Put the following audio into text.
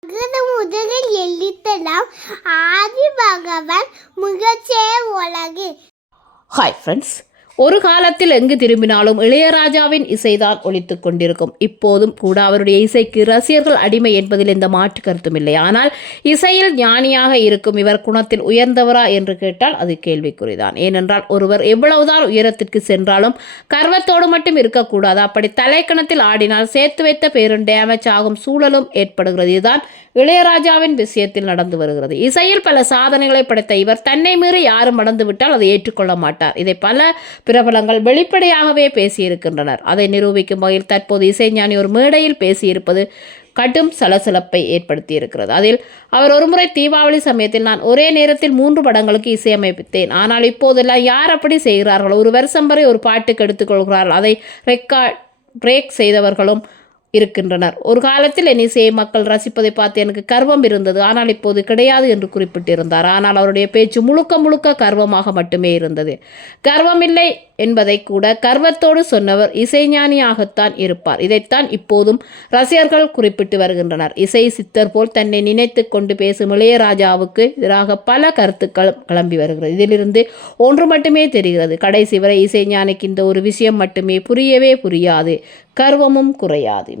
அகர முதலில் எழுத்தலாம் ஆதி பகவன் முகச்சே உலகு ஹாய் ஃப்ரெண்ட்ஸ் ஒரு காலத்தில் எங்கு திரும்பினாலும் இளையராஜாவின் இசைதான் ஒலித்துக் கொண்டிருக்கும். இப்போதும் கூட அவருடைய இசைக்கு ரசிகர்கள் அடிமை என்பதில் எந்த மாற்று கருத்தும் இல்லை. ஆனால் இசையில் ஞானியாக இருக்கும் இவர் குணத்தில் உயர்ந்தவரா என்று கேட்டால் அது கேள்விக்குறிதான். ஏனென்றால் ஒருவர் எவ்வளவுதான் உயரத்திற்கு சென்றாலும் கர்வத்தோடு மட்டும் இருக்கக்கூடாது. அப்படி தலைக்கணத்தில் ஆடினால் சேர்த்து வைத்த பேரும் டேமேஜ் ஆகும் சூழலும் ஏற்படுகிறது. இதுதான் இளையராஜாவின் விஷயத்தில் நடந்து வருகிறது. இசையில் பல சாதனைகளை படைத்த இவர் தன்னை மீறி யாரும் மடந்துவிட்டால் அதை ஏற்றுக்கொள்ள மாட்டார். இதை பல பிரபலங்கள் வெளிப்படையாகவே பேசியிருக்கின்றனர். அதை நிரூபிக்கும் வகையில் தற்போது இசைஞானி ஒரு மேடையில் பேசியிருப்பது கடும் சலசலப்பை ஏற்படுத்தி இருக்கிறது அதில் அவர் ஒருமுறை தீபாவளி சமயத்தில் நான் ஒரே நேரத்தில் மூன்று படங்களுக்கு இசையமைத்தேன். ஆனால் இப்போதெல்லாம் யார் அப்படி செய்கிறார்கள்? ஒரு வருஷம் வரை ஒரு பாட்டுக்கு எடுத்துக்கொள்கிறார்கள் அதை ரெக்கார்ட் பிரேக் செய்தவர்களும் இருக்கின்றனர். ஒரு காலத்தில் என் இசையை மக்கள் ரசிப்பதை பார்த்து எனக்கு கர்வம் இருந்தது. ஆனால் இப்போது கிடையாது என்று குறிப்பிட்டிருந்தார். ஆனால் அவருடைய பேச்சு முழுக்க முழுக்க கர்வமாக மட்டுமே இருந்தது. கர்வமில்லை என்பதை கூட கர்வத்தோடு சொன்னவர் இசைஞானியாகத்தான் இருப்பார். இதைத்தான் இப்போதும் ரசிகர்கள் குறிப்பிட்டு வருகின்றனர். இசை சித்தர் போல் தன்னை நினைத்து கொண்டு பேசும் இளையராஜாவுக்கு எதிராக பல கருத்துக்கள் கிளம்பி வருகிறது. இதிலிருந்து ஒன்று மட்டுமே தெரிகிறது. கடைசி வரை இசைஞானிக்கு இந்த ஒரு விஷயம் மட்டுமே புரியவே புரியாது. கர்வமும் குறையாது.